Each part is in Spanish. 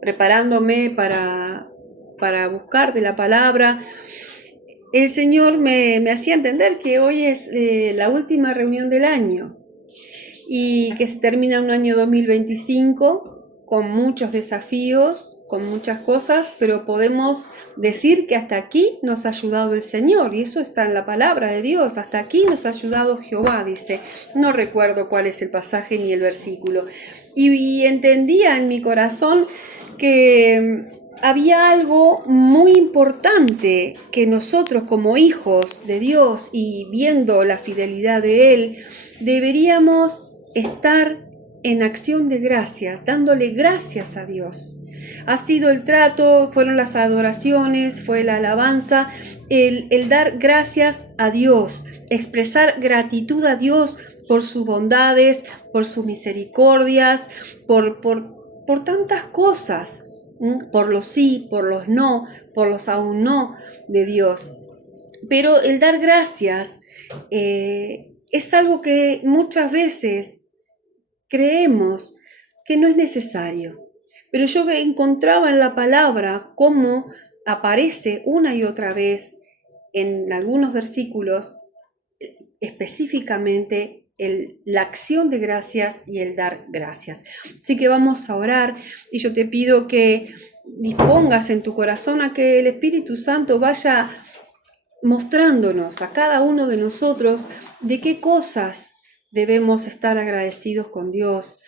preparándome para buscar de la palabra, el Señor me hacía entender que hoy es la última reunión del año y que se termina un año 2025 con muchos desafíos, con muchas cosas, pero podemos decir que hasta aquí nos ha ayudado el Señor, y eso está en la palabra de Dios. Hasta aquí nos ha ayudado Jehová, dice. No recuerdo cuál es el pasaje ni el versículo. Y entendía en mi corazón que había algo muy importante que nosotros como hijos de Dios y viendo la fidelidad de Él, deberíamos estar en acción de gracias, dándole gracias a Dios. Ha sido el trato, fueron las adoraciones, fue la alabanza, el dar gracias a Dios, expresar gratitud a Dios por sus bondades, por sus misericordias, por tantas cosas, por los sí, por los no, por los aún no de Dios. Pero el dar gracias es algo que muchas veces creemos que no es necesario. Pero yo encontraba en la palabra cómo aparece una y otra vez en algunos versículos específicamente la acción de gracias y el dar gracias. Así que vamos a orar y yo te pido que dispongas en tu corazón a que el Espíritu Santo vaya mostrándonos a cada uno de nosotros de qué cosas debemos estar agradecidos con Dios,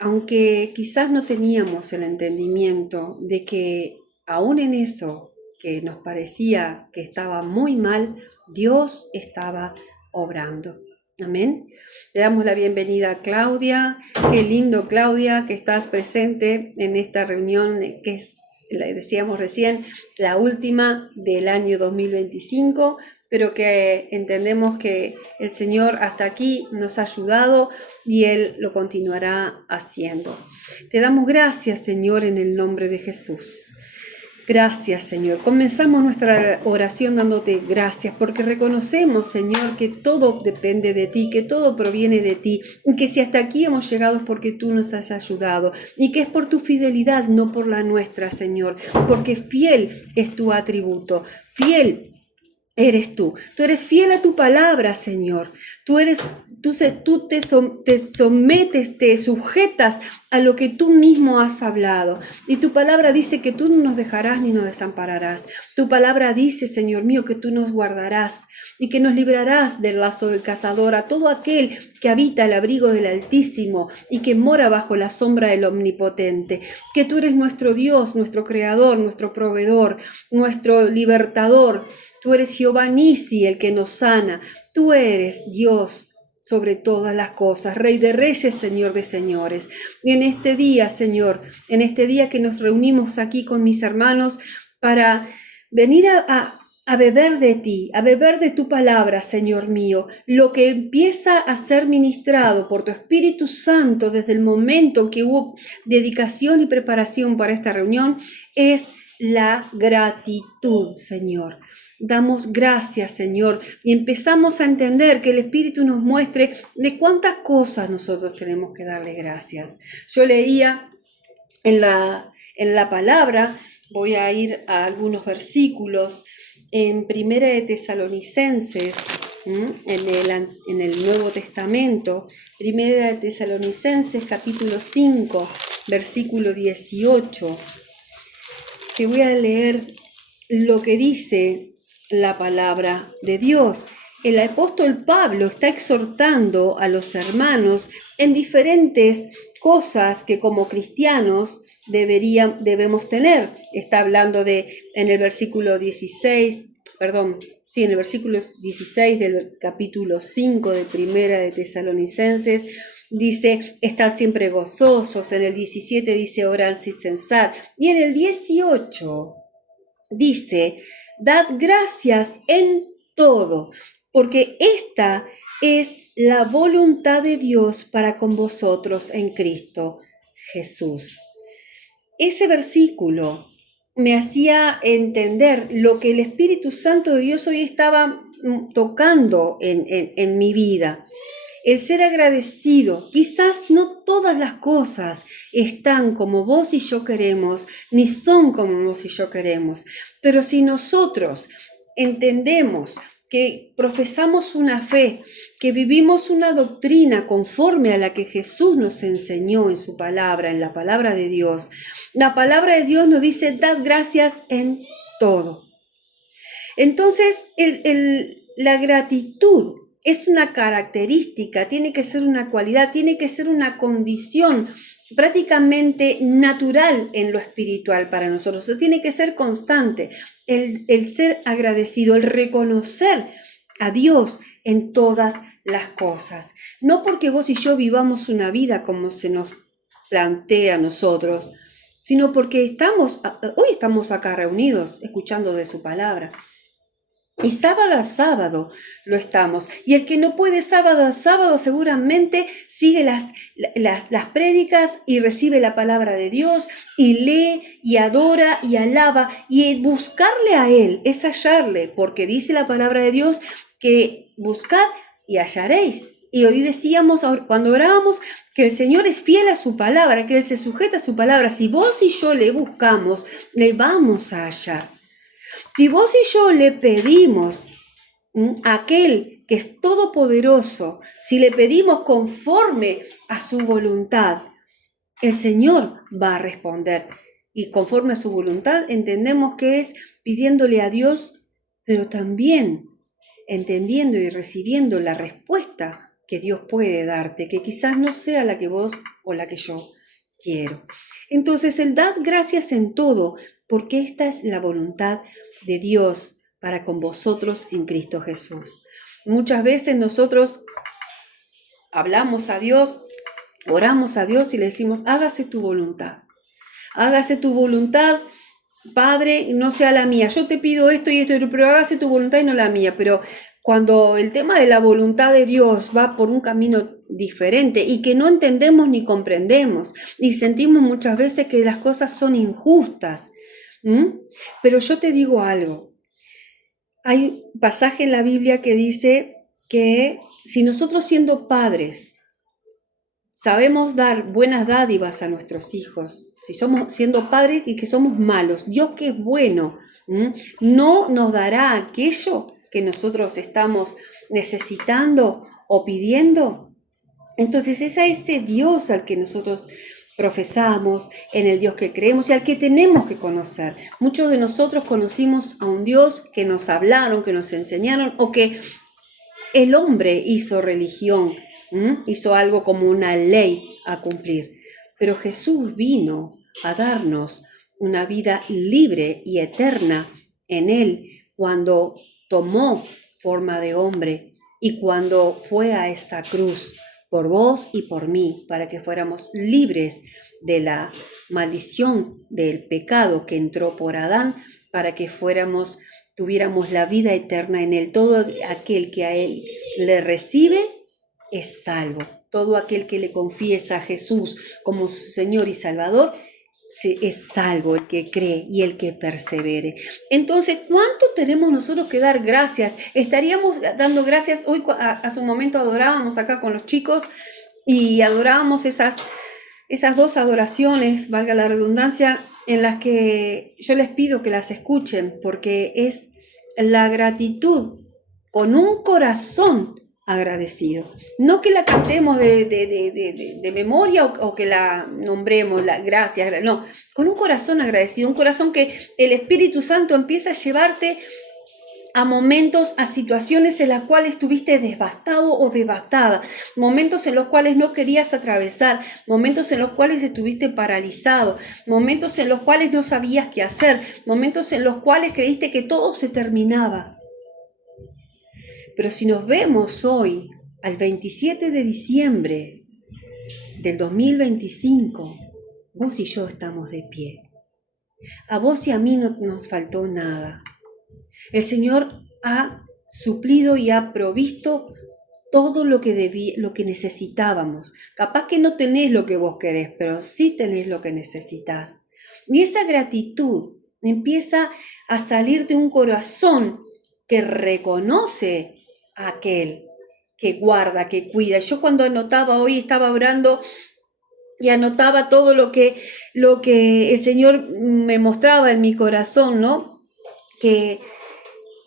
aunque quizás no teníamos el entendimiento de que aún en eso que nos parecía que estaba muy mal, Dios estaba obrando. Amén. Le damos la bienvenida a Claudia. Qué lindo, Claudia, que estás presente en esta reunión que es, decíamos recién, la última del año 2025, pero que entendemos que el Señor hasta aquí nos ha ayudado y Él lo continuará haciendo. Te damos gracias, Señor, en el nombre de Jesús. Gracias, Señor. Comenzamos nuestra oración dándote gracias porque reconocemos, Señor, que todo depende de ti, que todo proviene de ti, y que si hasta aquí hemos llegado es porque tú nos has ayudado y que es por tu fidelidad, no por la nuestra, Señor, porque fiel es tu atributo, fiel eres tú. Tú eres fiel a tu palabra, Señor. Tú te sometes, te sujetas a lo que tú mismo has hablado. Y tu palabra dice que tú no nos dejarás ni nos desampararás. Tu palabra dice, Señor mío, que tú nos guardarás y que nos librarás del lazo del cazador, a todo aquel que habita el abrigo del Altísimo y que mora bajo la sombra del Omnipotente. Que tú eres nuestro Dios, nuestro Creador, nuestro proveedor, nuestro libertador. Tú eres Jehová Nisi, el que nos sana. Tú eres Dios sobre todas las cosas, Rey de reyes, Señor de señores. Y en este día, Señor, en este día que nos reunimos aquí con mis hermanos para venir a beber de ti, a beber de tu palabra, Señor mío, lo que empieza a ser ministrado por tu Espíritu Santo desde el momento que hubo dedicación y preparación para esta reunión, es la gratitud, Señor. Damos gracias, Señor, y empezamos a entender que el Espíritu nos muestre de cuántas cosas nosotros tenemos que darle gracias. Yo leía en la palabra, voy a ir a algunos versículos, en Primera de Tesalonicenses, en el Nuevo Testamento, Primera de Tesalonicenses, capítulo 5, versículo 18, que voy a leer lo que dice la palabra de Dios. El apóstol Pablo está exhortando a los hermanos en diferentes cosas que como cristianos debemos tener. Está hablando en el versículo 16, en el versículo 16 del capítulo 5 de Primera de Tesalonicenses, dice, estad siempre gozosos. En el 17 dice, orad sin cesar. Y en el 18 dice, dad gracias en todo, porque esta es la voluntad de Dios para con vosotros en Cristo Jesús. Ese versículo me hacía entender lo que el Espíritu Santo de Dios hoy estaba tocando en mi vida. el ser agradecido. Quizás no todas las cosas están como vos y yo queremos, ni son como vos y yo queremos, pero si nosotros entendemos que profesamos una fe, que vivimos una doctrina conforme a la que Jesús nos enseñó en su palabra, en la palabra de Dios. La palabra de Dios nos dice, dad gracias en todo. Entonces, la gratitud es una característica, tiene que ser una cualidad, tiene que ser una condición prácticamente natural en lo espiritual para nosotros. Eso tiene que ser constante, el ser agradecido, el reconocer a Dios en todas las cosas. No porque vos y yo vivamos una vida como se nos plantea a nosotros, sino porque hoy estamos acá reunidos escuchando de su palabra. Y sábado a sábado lo estamos. Y el que no puede sábado a sábado seguramente sigue las prédicas y recibe la palabra de Dios y lee y adora y alaba. Y buscarle a Él es hallarle, porque dice la palabra de Dios que buscad y hallaréis. Y hoy decíamos, cuando orábamos, que el Señor es fiel a su palabra, que Él se sujeta a su palabra. Si vos y yo le buscamos, le vamos a hallar. Si vos y yo le pedimos a aquel que es todopoderoso, si le pedimos conforme a su voluntad, el Señor va a responder. Y conforme a su voluntad entendemos que es pidiéndole a Dios, pero también entendiendo y recibiendo la respuesta que Dios puede darte, que quizás no sea la que vos o la que yo quiero. Entonces, el dad gracias en todo, porque esta es la voluntad de Dios para con vosotros en Cristo Jesús. Muchas veces nosotros hablamos a Dios, oramos a Dios y le decimos, hágase tu voluntad. Hágase tu voluntad, Padre, no sea la mía. Yo te pido esto y esto, pero hágase tu voluntad y no la mía. Pero cuando el tema de la voluntad de Dios va por un camino diferente y que no entendemos ni comprendemos y sentimos muchas veces que las cosas son injustas, pero yo te digo algo. Hay un pasaje en la Biblia que dice que si nosotros siendo padres sabemos dar buenas dádivas a nuestros hijos, si somos siendo padres y que somos malos, Dios que es bueno, no nos dará aquello que nosotros estamos necesitando o pidiendo. Entonces es a ese Dios al que nosotros profesamos, en el Dios que creemos y al que tenemos que conocer. Muchos de nosotros conocimos a un Dios que nos hablaron, que nos enseñaron o que el hombre hizo religión, hizo algo como una ley a cumplir. Pero Jesús vino a darnos una vida libre y eterna en Él cuando tomó forma de hombre y cuando fue a esa cruz por vos y por mí, para que fuéramos libres de la maldición del pecado que entró por Adán, para que tuviéramos la vida eterna en Él. Todo aquel que a Él le recibe es salvo. Todo aquel que le confiesa a Jesús como su Señor y Salvador es salvo, el que cree y el que persevere. Entonces, ¿cuánto tenemos nosotros que dar gracias? Estaríamos dando gracias. Hoy hace un momento adorábamos acá con los chicos y adorábamos esas dos adoraciones, valga la redundancia, en las que yo les pido que las escuchen, porque es la gratitud con un corazón agradecido. No que la cantemos de memoria o que la nombremos, gracias, no, con un corazón agradecido, un corazón que el Espíritu Santo empieza a llevarte a momentos, a situaciones en las cuales estuviste devastado o devastada, momentos en los cuales no querías atravesar, momentos en los cuales estuviste paralizado, momentos en los cuales no sabías qué hacer, momentos en los cuales creíste que todo se terminaba. Pero si nos vemos hoy, al 27 de diciembre del 2025, vos y yo estamos de pie. A vos y a mí no nos faltó nada. El Señor ha suplido y ha provisto todo lo que necesitábamos. Capaz que no tenés lo que vos querés, pero sí tenés lo que necesitas. Y esa gratitud empieza a salir de un corazón que reconoce a aquel que guarda, que cuida. Yo cuando anotaba, hoy estaba orando y anotaba todo lo que el Señor me mostraba en mi corazón, ¿no? Que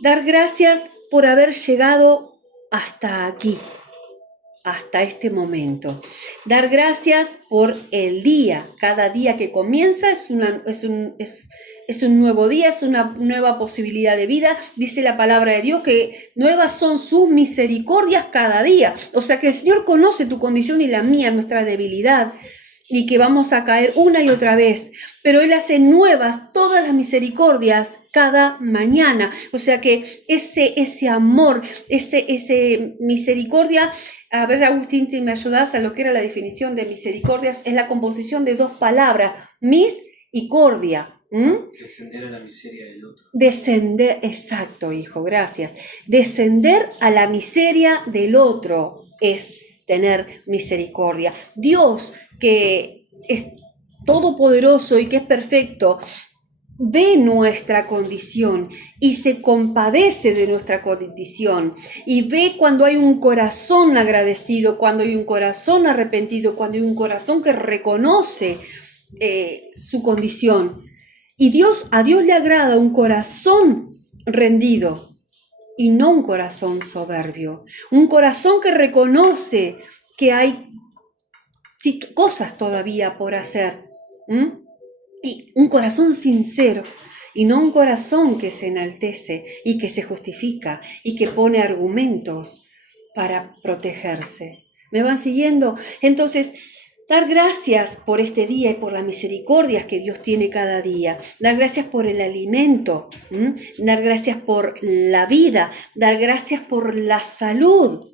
dar gracias por haber llegado hasta aquí, hasta este momento. Dar gracias por el día. Cada día que comienza es un nuevo día, es una nueva posibilidad de vida. Dice la palabra de Dios que nuevas son sus misericordias cada día. O sea que el Señor conoce tu condición y la mía, nuestra debilidad, y que vamos a caer una y otra vez, pero Él hace nuevas todas las misericordias cada mañana. O sea que ese amor, ese misericordia, a ver, Agustín, si me ayudas a lo que era la definición de misericordia, es la composición de dos palabras, mis y cordia. Descender a la miseria del otro. Descender, exacto, hijo, gracias. Descender a la miseria del otro es tener misericordia. Dios, que es todopoderoso y que es perfecto, ve nuestra condición y se compadece de nuestra condición y ve cuando hay un corazón agradecido, cuando hay un corazón arrepentido, cuando hay un corazón que reconoce su condición. Y a Dios le agrada un corazón rendido y no un corazón soberbio, un corazón que reconoce que hay cosas todavía por hacer, y un corazón sincero y no un corazón que se enaltece y que se justifica y que pone argumentos para protegerse. ¿Me van siguiendo? Entonces, dar gracias por este día y por las misericordias que Dios tiene cada día. Dar gracias por el alimento. Dar gracias por la vida. Dar gracias por la salud.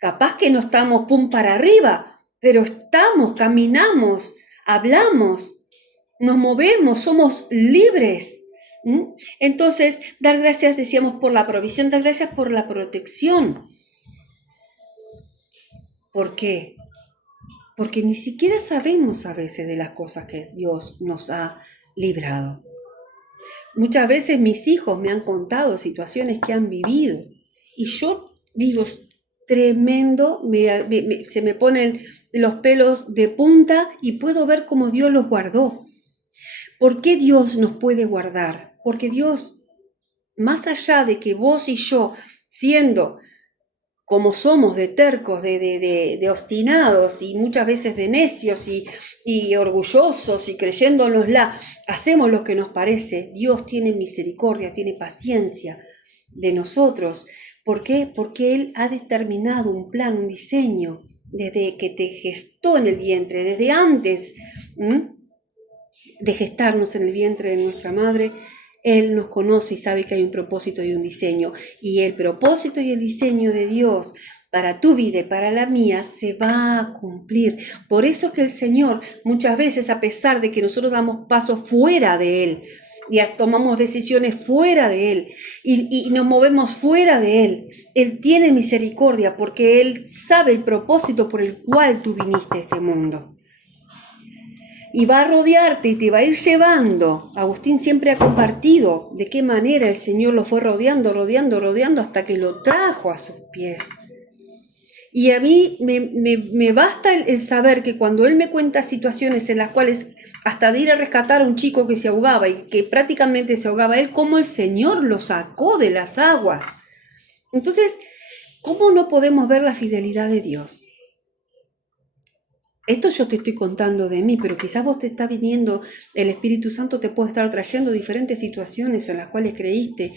Capaz que no estamos pum para arriba, pero estamos, caminamos, hablamos, nos movemos, somos libres. Entonces, dar gracias, decíamos, por la provisión, dar gracias por la protección. ¿Por qué? Porque ni siquiera sabemos a veces de las cosas que Dios nos ha librado. Muchas veces mis hijos me han contado situaciones que han vivido y yo digo, tremendo, se me ponen los pelos de punta y puedo ver cómo Dios los guardó. ¿Por qué Dios nos puede guardar? Porque Dios, más allá de que vos y yo, siendo como somos de tercos, de obstinados y muchas veces de necios y orgullosos y creyéndonosla, hacemos lo que nos parece, Dios tiene misericordia, tiene paciencia de nosotros. ¿Por qué? Porque Él ha determinado un plan, un diseño, desde que te gestó en el vientre, desde antes de gestarnos en el vientre de nuestra madre. Él nos conoce y sabe que hay un propósito y un diseño. Y el propósito y el diseño de Dios para tu vida y para la mía se va a cumplir. Por eso es que el Señor, muchas veces, a pesar de que nosotros damos pasos fuera de Él, y tomamos decisiones fuera de Él, y nos movemos fuera de Él tiene misericordia, porque Él sabe el propósito por el cual tú viniste a este mundo. Y va a rodearte y te va a ir llevando. Agustín siempre ha compartido de qué manera el Señor lo fue rodeando hasta que lo trajo a sus pies. Y a mí me basta el saber que cuando Él me cuenta situaciones en las cuales, hasta de ir a rescatar a un chico que se ahogaba y que prácticamente se ahogaba Él, cómo el Señor lo sacó de las aguas. Entonces, ¿cómo no podemos ver la fidelidad de Dios? Esto yo te estoy contando de mí, pero quizás vos te está viniendo, el Espíritu Santo te puede estar trayendo diferentes situaciones en las cuales creíste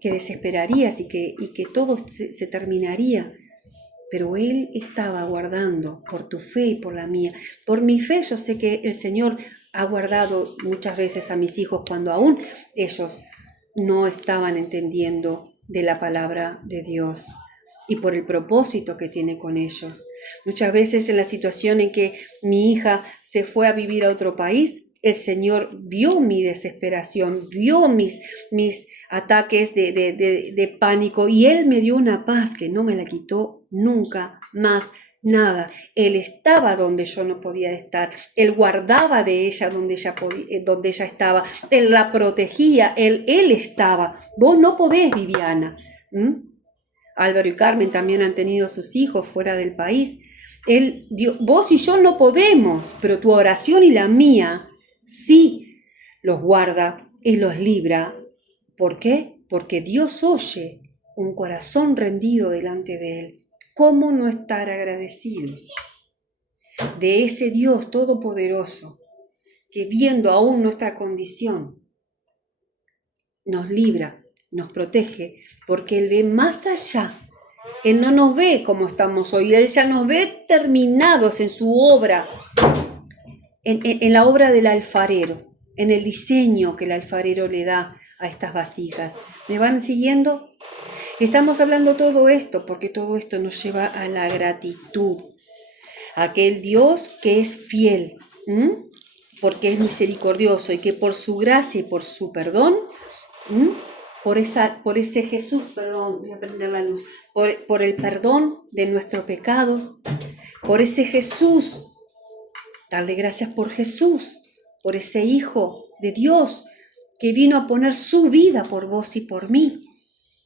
que desesperarías y que todo se terminaría. Pero Él estaba guardando por tu fe y por la mía. Por mi fe yo sé que el Señor ha guardado muchas veces a mis hijos cuando aún ellos no estaban entendiendo de la palabra de Dios y por el propósito que tiene con ellos. Muchas veces en la situación en que mi hija se fue a vivir a otro país, el Señor vio mi desesperación, vio mis ataques de pánico y Él me dio una paz que no me la quitó nunca más nada. Él estaba donde yo no podía estar, Él guardaba de ella donde ella estaba, Él la protegía, Él estaba. Vos no podés, Viviana. Álvaro y Carmen también han tenido sus hijos fuera del país. Vos y yo no podemos, pero tu oración y la mía sí los guarda y los libra. ¿Por qué? Porque Dios oye un corazón rendido delante de Él. ¿Cómo no estar agradecidos de ese Dios todopoderoso que, viendo aún nuestra condición, nos libra, nos protege, porque Él ve más allá? Él no nos ve como estamos hoy, Él ya nos ve terminados en su obra, en la obra del alfarero, en el diseño que el alfarero le da a estas vasijas. ¿Me van siguiendo? Estamos hablando todo esto porque todo esto nos lleva a la gratitud. Aquel Dios que es fiel, porque es misericordioso y que por su gracia y por su perdón, por ese Jesús, perdón, voy a prender la luz, por el perdón de nuestros pecados, por ese Jesús, darle gracias por Jesús, por ese Hijo de Dios que vino a poner su vida por vos y por mí,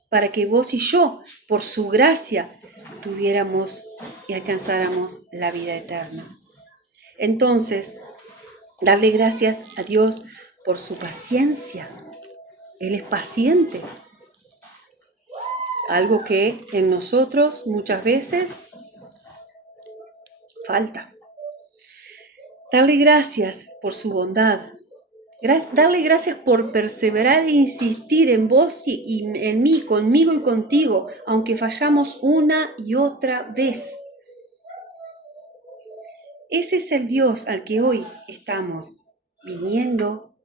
para que vos y yo, por su gracia, tuviéramos y alcanzáramos la vida eterna. Entonces, darle gracias a Dios por su paciencia. Él es paciente. Algo que en nosotros muchas veces falta. Darle gracias por su bondad. Darle gracias por perseverar e insistir en vos y en mí, conmigo y contigo, aunque fallamos una y otra vez. Ese es el Dios al que hoy estamos viniendo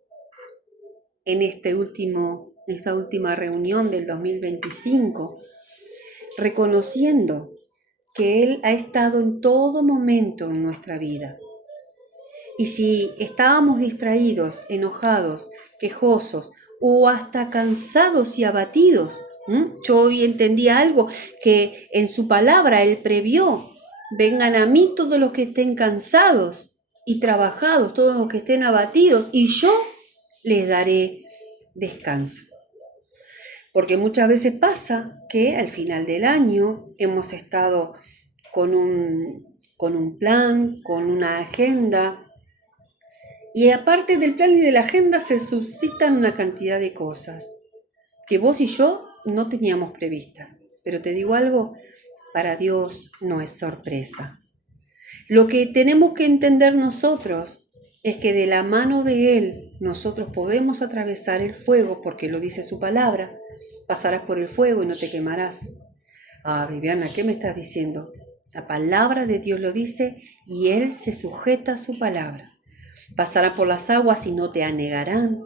en esta última reunión del 2025, reconociendo que Él ha estado en todo momento en nuestra vida. Y si estábamos distraídos, enojados, quejosos o hasta cansados y abatidos, yo hoy entendí algo que en su palabra Él previó: vengan a mí todos los que estén cansados y trabajados, todos los que estén abatidos, y yo les daré descanso. Porque muchas veces pasa que al final del año hemos estado con un plan, con una agenda, y aparte del plan y de la agenda se suscitan una cantidad de cosas que vos y yo no teníamos previstas. Pero te digo algo, para Dios no es sorpresa. Lo que tenemos que entender nosotros es que de la mano de Él nosotros podemos atravesar el fuego, porque lo dice su palabra: pasarás por el fuego y no te quemarás. Ah, Viviana, ¿qué me estás diciendo? La palabra de Dios lo dice y Él se sujeta a su palabra. Pasará por las aguas y no te anegarán.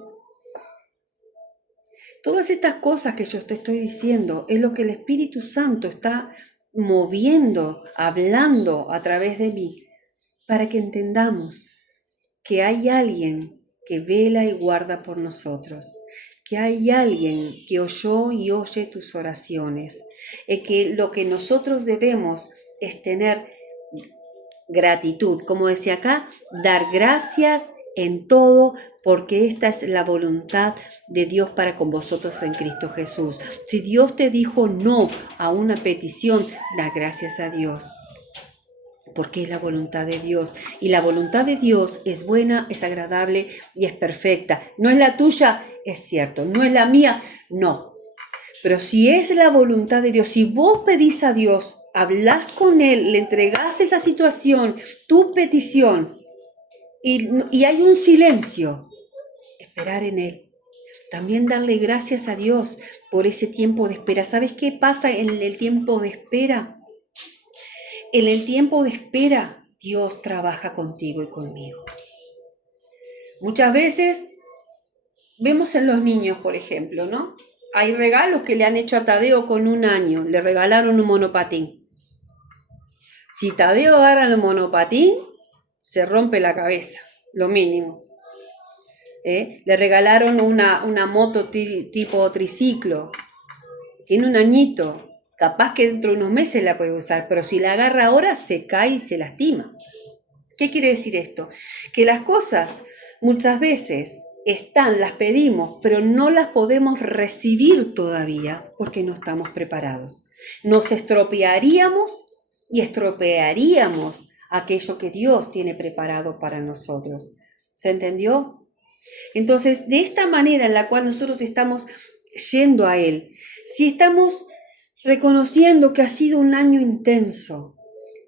Todas estas cosas que yo te estoy diciendo es lo que el Espíritu Santo está moviendo, hablando a través de mí, para que entendamos que hay alguien que vela y guarda por nosotros, que hay alguien que oyó y oye tus oraciones, que lo que nosotros debemos es tener gratitud, como decía acá, dar gracias en todo, porque esta es la voluntad de Dios para con vosotros en Cristo Jesús. Si Dios te dijo no a una petición, da gracias a Dios, porque es la voluntad de Dios. Y la voluntad de Dios es buena, es agradable y es perfecta. No es la tuya, es cierto. No es la mía, no. Pero si es la voluntad de Dios, si vos pedís a Dios, hablás con Él, le entregás esa situación, tu petición, y hay un silencio, esperar en Él. También darle gracias a Dios por ese tiempo de espera. ¿Sabes qué pasa en el tiempo de espera? En el tiempo de espera, Dios trabaja contigo y conmigo. Muchas veces vemos en los niños, por ejemplo, ¿no? Hay regalos que le han hecho a Tadeo con 1 año. Le regalaron un monopatín. Si Tadeo agarra el monopatín, se rompe la cabeza, lo mínimo. Le regalaron una moto tipo triciclo. Tiene 1 añito. Capaz que dentro de unos meses la puede usar, pero si la agarra ahora se cae y se lastima. ¿Qué quiere decir esto? Que las cosas muchas veces están, las pedimos, pero no las podemos recibir todavía porque no estamos preparados. Nos estropearíamos y estropearíamos aquello que Dios tiene preparado para nosotros. ¿Se entendió? Entonces, de esta manera en la cual nosotros estamos yendo a Él, si estamos reconociendo que ha sido un año intenso,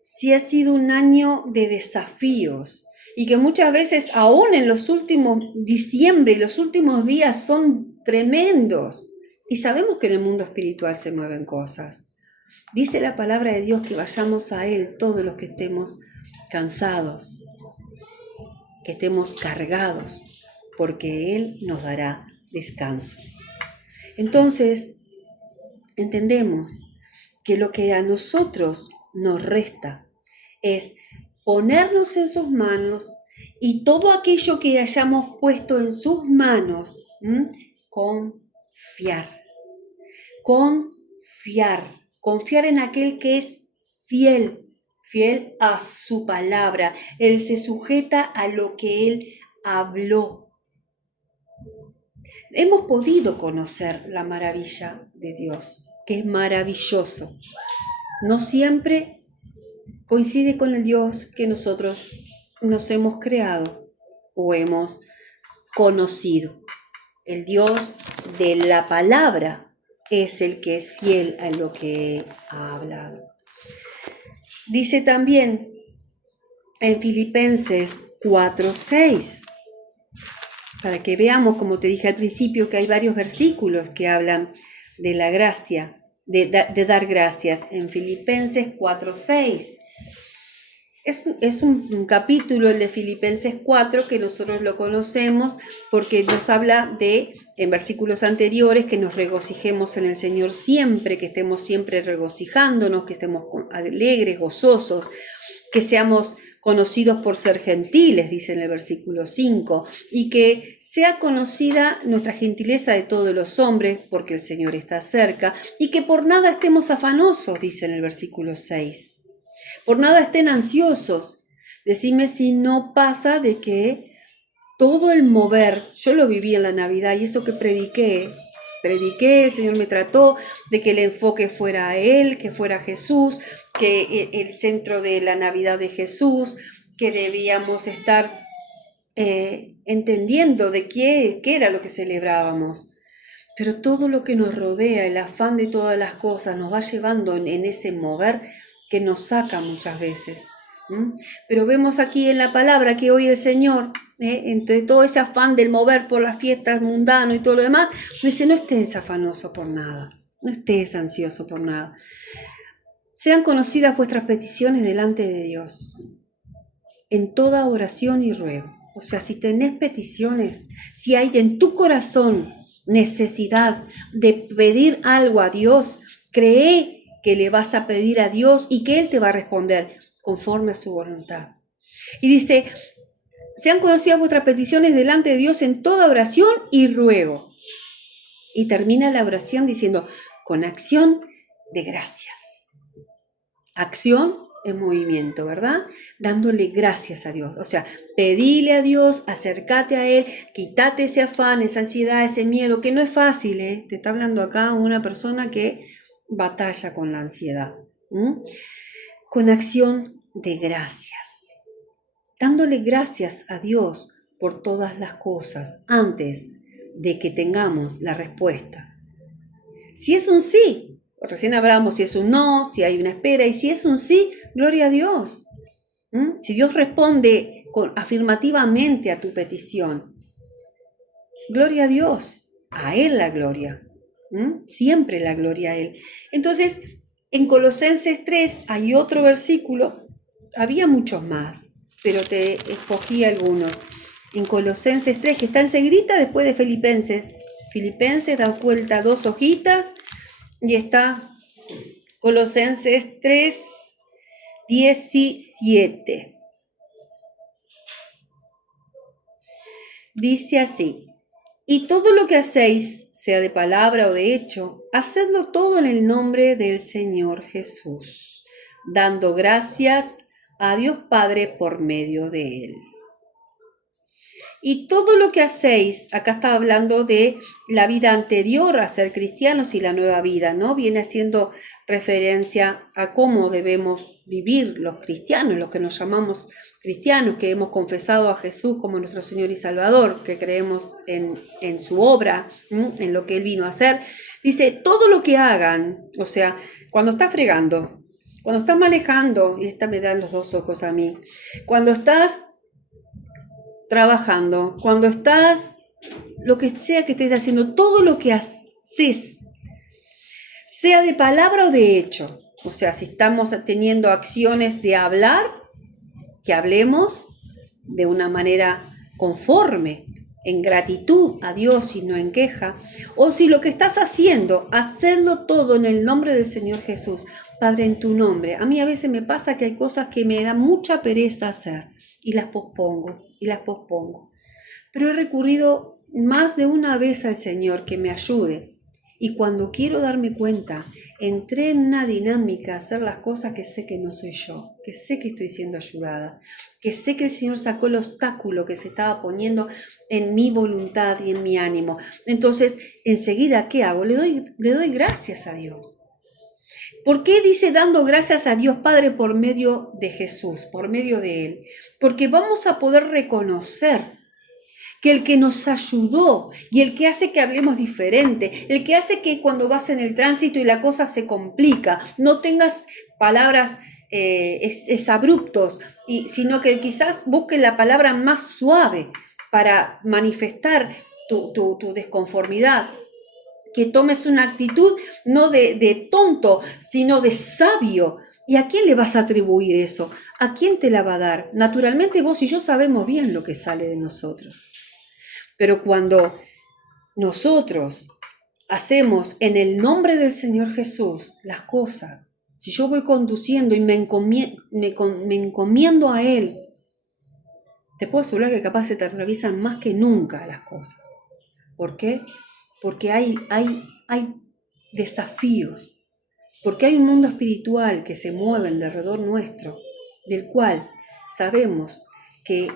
si ha sido un año de desafíos, y que muchas veces aún en los últimos diciembre y los últimos días son tremendos, y sabemos que en el mundo espiritual se mueven cosas. Dice la palabra de Dios que vayamos a Él todos los que estemos cansados, que estemos cargados, porque Él nos dará descanso. Entonces, entendemos que lo que a nosotros nos resta es ponernos en sus manos y todo aquello que hayamos puesto en sus manos, confiar en aquel que es fiel a su palabra. Él se sujeta a lo que Él habló. Hemos podido conocer la maravilla de Dios, que es maravilloso. No siempre coincide con el Dios que nosotros nos hemos creado o hemos conocido. El Dios de la palabra es el que es fiel a lo que ha hablado. Dice también en Filipenses 4:6, para que veamos, como te dije al principio, que hay varios versículos que hablan de la gracia, de dar gracias. En Filipenses 4:6. Es un capítulo, el de Filipenses 4, que nosotros lo conocemos porque nos habla en versículos anteriores, que nos regocijemos en el Señor siempre, que estemos siempre regocijándonos, que estemos alegres, gozosos, que seamos conocidos por ser gentiles, dice en el versículo 5, y que sea conocida nuestra gentileza de todos los hombres, porque el Señor está cerca, y que por nada estemos afanosos, dice en el versículo 6. Por nada estén ansiosos. Decime si no pasa de que todo el mover, yo lo viví en la Navidad y eso que prediqué, el Señor me trató de que el enfoque fuera a Él, que fuera Jesús, que el centro de la Navidad de Jesús, que debíamos estar entendiendo de qué era lo que celebrábamos. Pero todo lo que nos rodea, el afán de todas las cosas, nos va llevando en ese mover que nos saca muchas veces. Pero vemos aquí en la palabra que hoy el Señor, entre todo ese afán del mover por las fiestas mundano y todo lo demás, dice: no estés afanoso por nada, no estés ansioso por nada. Sean conocidas vuestras peticiones delante de Dios, en toda oración y ruego. O sea, si tenés peticiones, si hay en tu corazón necesidad de pedir algo a Dios, cree que le vas a pedir a Dios y que Él te va a responder conforme a su voluntad. Y dice: sean conocidas vuestras peticiones delante de Dios en toda oración y ruego. Y termina la oración diciendo: con acción de gracias. Acción en movimiento, ¿verdad? Dándole gracias a Dios. O sea, pedile a Dios, acércate a Él, quítate ese afán, esa ansiedad, ese miedo, que no es fácil, ¿eh? Te está hablando acá una persona que batalla con la ansiedad. Con acción de gracias. Dándole gracias a Dios por todas las cosas antes de que tengamos la respuesta. Si es un sí, recién hablamos si es un no, si hay una espera, y si es un sí, gloria a Dios. Si Dios responde afirmativamente a tu petición, gloria a Dios, a Él la gloria. Siempre la gloria a Él. Entonces, en Colosenses 3 hay otro versículo, había muchos más, pero te escogí algunos. En Colosenses 3, que está enseguida después de Filipenses. Filipenses, da vuelta 2 hojitas y está Colosenses 3, 17. Dice así: y todo lo que hacéis, sea de palabra o de hecho, hacedlo todo en el nombre del Señor Jesús, dando gracias a Dios Padre por medio de Él. Y todo lo que hacéis, acá está hablando de la vida anterior a ser cristianos y la nueva vida, ¿no? Viene haciendo referencia a cómo debemos vivir los cristianos, los que nos llamamos cristianos, que hemos confesado a Jesús como nuestro Señor y Salvador, que creemos en su obra, en lo que Él vino a hacer. Dice, todo lo que hagan, o sea, cuando estás fregando, cuando estás manejando, y esta me dan los dos ojos a mí, cuando estás trabajando, cuando estás, lo que sea que estés haciendo, todo lo que haces, sea de palabra o de hecho, o sea, si estamos teniendo acciones de hablar, que hablemos de una manera conforme, en gratitud a Dios y no en queja, o si lo que estás haciendo, hacerlo todo en el nombre del Señor Jesús, Padre, en tu nombre. A mí a veces me pasa que hay cosas que me da mucha pereza hacer y las pospongo, pero he recurrido más de una vez al Señor que me ayude. Y cuando quiero darme cuenta, entré en una dinámica a hacer las cosas que sé que no soy yo, que sé que estoy siendo ayudada, que sé que el Señor sacó el obstáculo que se estaba poniendo en mi voluntad y en mi ánimo. Entonces, enseguida, ¿qué hago? Le doy gracias a Dios. ¿Por qué dice dando gracias a Dios Padre por medio de Jesús, por medio de Él? Porque vamos a poder reconocer que el que nos ayudó y el que hace que hablemos diferente, el que hace que cuando vas en el tránsito y la cosa se complica, no tengas palabras abruptos, sino que quizás busques la palabra más suave para manifestar tu desconformidad, que tomes una actitud no de tonto, sino de sabio. ¿Y a quién le vas a atribuir eso? ¿A quién te la va a dar? Naturalmente vos y yo sabemos bien lo que sale de nosotros. Pero cuando nosotros hacemos en el nombre del Señor Jesús las cosas, si yo voy conduciendo y me encomiendo a Él, te puedo asegurar que capaz se te atraviesan más que nunca las cosas. ¿Por qué? Porque hay desafíos, porque hay un mundo espiritual que se mueve alrededor nuestro, del cual sabemos que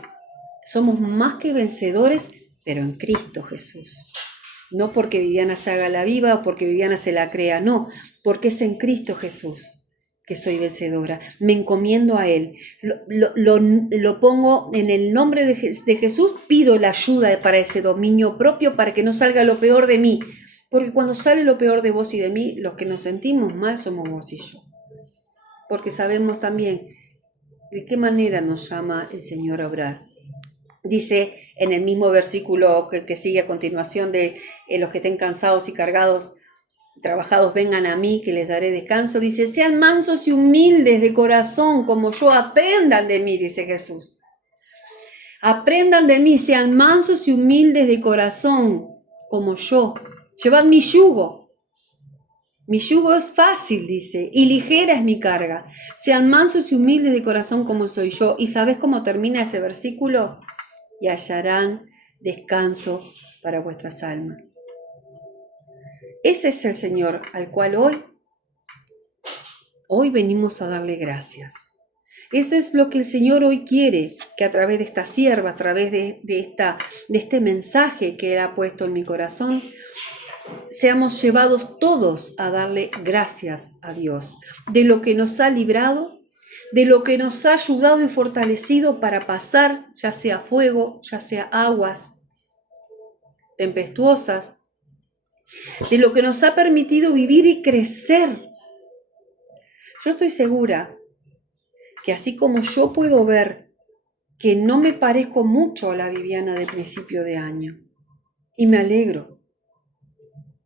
somos más que vencedores, pero en Cristo Jesús. No porque Viviana se haga la viva o porque Viviana se la crea, no, porque es en Cristo Jesús que soy vencedora. Me encomiendo a Él, lo pongo en el nombre de Jesús, pido la ayuda para ese dominio propio, para que no salga lo peor de mí, porque cuando sale lo peor de vos y de mí, los que nos sentimos mal somos vos y yo, porque sabemos también de qué manera nos llama el Señor a obrar. Dice en el mismo versículo que sigue a continuación de los que estén cansados y cargados, trabajados, vengan a mí, que les daré descanso. Dice, sean mansos y humildes de corazón, como yo, aprendan de mí, dice Jesús. Aprendan de mí, sean mansos y humildes de corazón, como yo. Llevad mi yugo. Mi yugo es fácil, dice, y ligera es mi carga. Sean mansos y humildes de corazón como soy yo. ¿Y sabes cómo termina ese versículo? Y hallarán descanso para vuestras almas. Ese es el Señor al cual hoy venimos a darle gracias. Eso es lo que el Señor hoy quiere, que a través de esta sierva, a través de este mensaje que Él ha puesto en mi corazón, seamos llevados todos a darle gracias a Dios, de lo que nos ha librado, de lo que nos ha ayudado y fortalecido para pasar, ya sea fuego, ya sea aguas tempestuosas, de lo que nos ha permitido vivir y crecer. Yo estoy segura que así como yo puedo ver que no me parezco mucho a la Viviana de principio de año, y me alegro,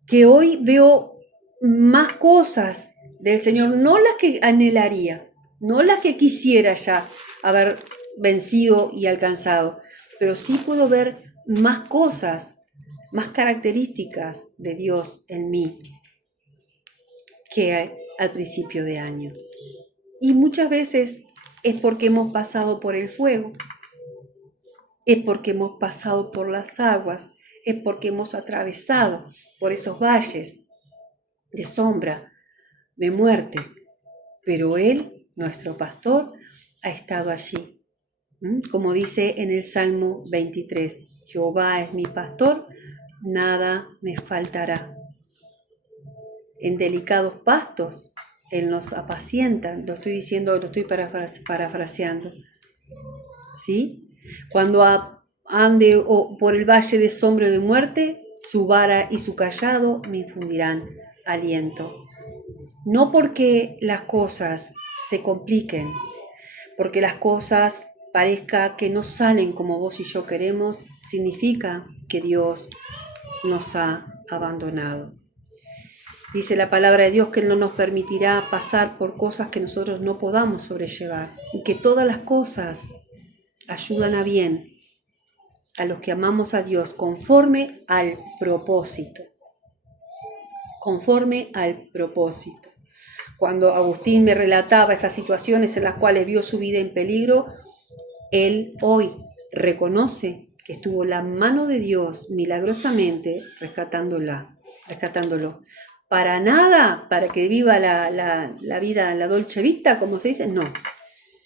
que hoy veo más cosas del Señor, no las que anhelaría, no las que quisiera ya haber vencido y alcanzado, pero sí puedo ver más cosas, más características de Dios en mí que al principio de año. Y muchas veces es porque hemos pasado por el fuego, es porque hemos pasado por las aguas, es porque hemos atravesado por esos valles de sombra, de muerte. Pero Él, nuestro pastor, ha estado allí Como dice en el Salmo 23, Jehová es mi pastor, nada me faltará. En delicados pastos Él nos apacienta. Lo estoy diciendo, lo estoy parafraseando. ¿Sí? Cuando ande por el valle de sombra de muerte, su vara y su cayado me infundirán aliento. No porque las cosas se compliquen, porque las cosas parezca que no salen como vos y yo queremos, significa que Dios nos ha abandonado. Dice la palabra de Dios que Él no nos permitirá pasar por cosas que nosotros no podamos sobrellevar y que todas las cosas ayudan a bien a los que amamos a Dios conforme al propósito. Conforme al propósito. Cuando Agustín me relataba esas situaciones en las cuales vio su vida en peligro, él hoy reconoce que estuvo la mano de Dios milagrosamente rescatándolo. Para nada, para que viva la vida, la dolce vita, como se dice, no.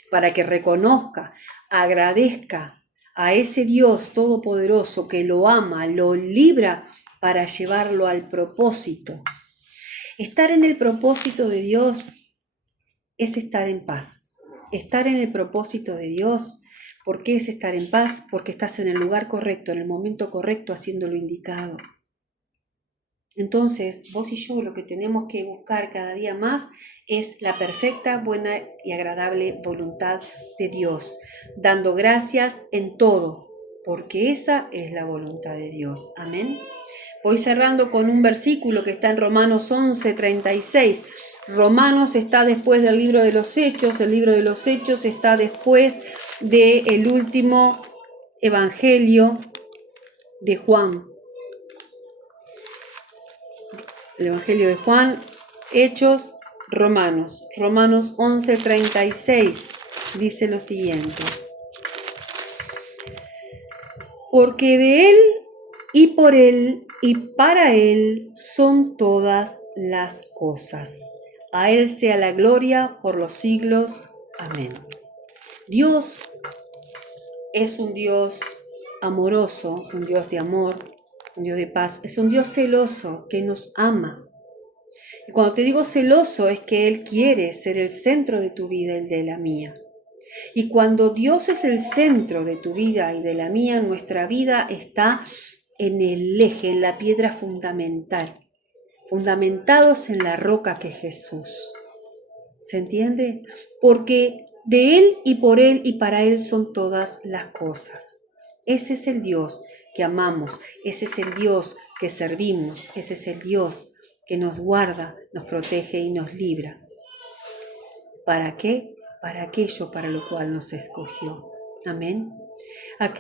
Para que reconozca, agradezca a ese Dios todopoderoso que lo ama, lo libra para llevarlo al propósito. Estar en el propósito de Dios es estar en paz. Estar en el propósito de Dios, ¿por qué es estar en paz? Porque estás en el lugar correcto, en el momento correcto, haciendo lo indicado. Entonces, vos y yo lo que tenemos que buscar cada día más es la perfecta, buena y agradable voluntad de Dios, dando gracias en todo, porque esa es la voluntad de Dios. Amén. Voy cerrando con un versículo que está en Romanos 11:36. Romanos está después del libro de los Hechos, el libro de los Hechos está después del último evangelio de Juan. El evangelio de Juan, Hechos, Romanos. Romanos 11:36 dice lo siguiente. Porque de Él y por Él y para Él son todas las cosas. A Él sea la gloria por los siglos. Amén. Dios es un Dios amoroso, un Dios de amor, un Dios de paz. Es un Dios celoso que nos ama. Y cuando te digo celoso es que Él quiere ser el centro de tu vida y de la mía. Y cuando Dios es el centro de tu vida y de la mía, nuestra vida está en el eje, en la piedra fundamental, fundamentados en la roca que es Jesús. ¿Se entiende? Porque de Él y por Él y para Él son todas las cosas. Ese es el Dios que amamos, ese es el Dios que servimos, ese es el Dios que nos guarda, nos protege y nos libra. ¿Para qué? Para aquello para lo cual nos escogió. Amén.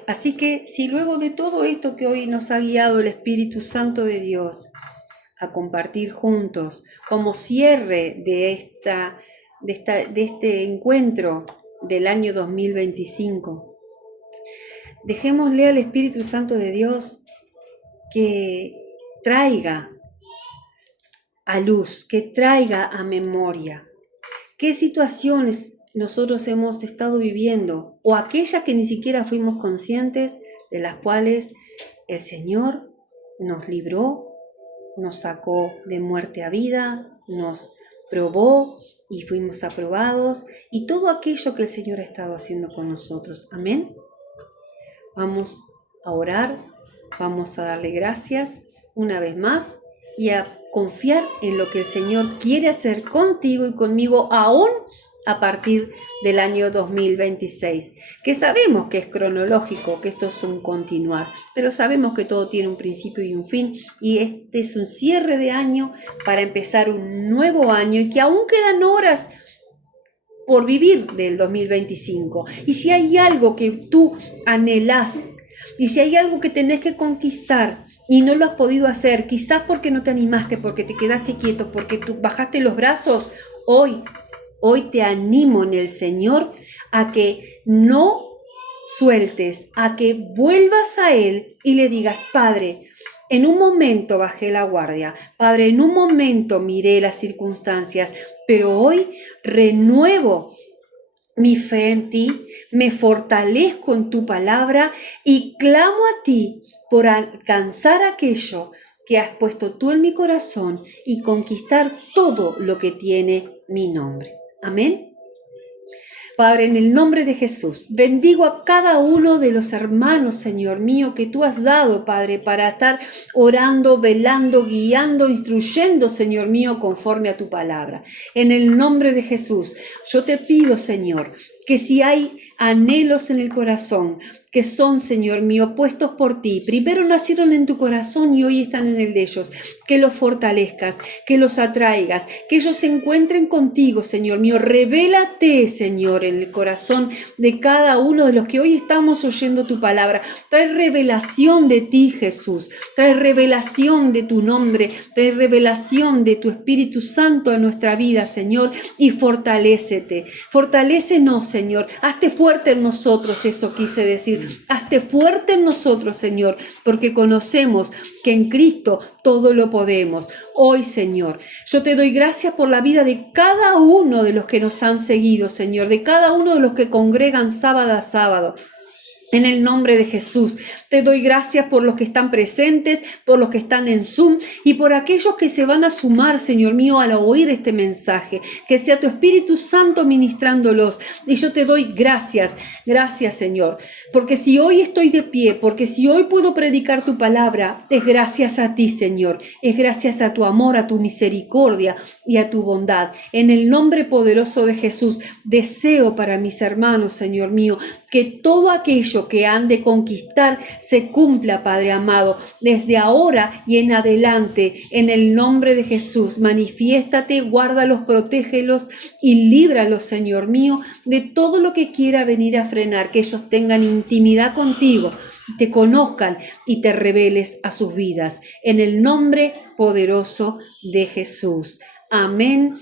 Así que si luego de todo esto que hoy nos ha guiado el Espíritu Santo de Dios a compartir juntos como cierre de este encuentro del año 2025, dejémosle al Espíritu Santo de Dios que traiga a luz, que traiga a memoria qué situaciones nosotros hemos estado viviendo o aquellas que ni siquiera fuimos conscientes de las cuales el Señor nos libró, nos sacó de muerte a vida, nos probó y fuimos aprobados y todo aquello que el Señor ha estado haciendo con nosotros. Amén. Vamos a orar, vamos a darle gracias una vez más y a confiar en lo que el Señor quiere hacer contigo y conmigo aún a partir del año 2026, que sabemos que es cronológico, que esto es un continuar, pero sabemos que todo tiene un principio y un fin, y este es un cierre de año para empezar un nuevo año y que aún quedan horas por vivir del 2025. Y si hay algo que tú anhelás, y si hay algo que tenés que conquistar y no lo has podido hacer, quizás porque no te animaste, porque te quedaste quieto, porque tú bajaste los brazos, hoy te animo en el Señor a que no sueltes, a que vuelvas a Él y le digas: Padre, en un momento bajé la guardia, Padre, en un momento miré las circunstancias, pero hoy renuevo mi fe en ti, me fortalezco en tu palabra y clamo a ti por alcanzar aquello que has puesto tú en mi corazón y conquistar todo lo que tiene mi nombre. Amén. Padre, en el nombre de Jesús, bendigo a cada uno de los hermanos, Señor mío, que tú has dado, Padre, para estar orando, velando, guiando, instruyendo, Señor mío, conforme a tu palabra. En el nombre de Jesús, yo te pido, Señor, que si hay anhelos en el corazón, que son, Señor mío, puestos por ti, primero nacieron en tu corazón y hoy están en el de ellos, que los fortalezcas, que los atraigas, que ellos se encuentren contigo, Señor mío. Revélate, Señor, en el corazón de cada uno de los que hoy estamos oyendo tu palabra. Trae revelación de ti, Jesús. Trae revelación de tu nombre. Trae revelación de tu Espíritu Santo a nuestra vida, Señor, y fortalécete. Fortalécenos, Señor. Hazte fuerte en nosotros, eso quise decir. Hazte fuerte en nosotros, Señor, porque conocemos que en Cristo todo lo podemos. Hoy, Señor, yo te doy gracias por la vida de cada uno de los que nos han seguido, Señor, de cada uno de los que congregan sábado a sábado. En el nombre de Jesús, te doy gracias por los que están presentes, por los que están en Zoom y por aquellos que se van a sumar, Señor mío, al oír este mensaje. Que sea tu Espíritu Santo ministrándolos. Y yo te doy gracias, Señor. Porque si hoy estoy de pie, porque si hoy puedo predicar tu palabra, es gracias a ti, Señor. Es gracias a tu amor, a tu misericordia y a tu bondad. En el nombre poderoso de Jesús, deseo para mis hermanos, Señor mío, que todo aquello que han de conquistar se cumpla, Padre amado, desde ahora y en adelante. En el nombre de Jesús, manifiéstate, guárdalos, protégelos y líbralos, Señor mío, de todo lo que quiera venir a frenar, que ellos tengan intimidad contigo, te conozcan y te reveles a sus vidas. En el nombre poderoso de Jesús. Amén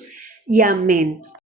y amén.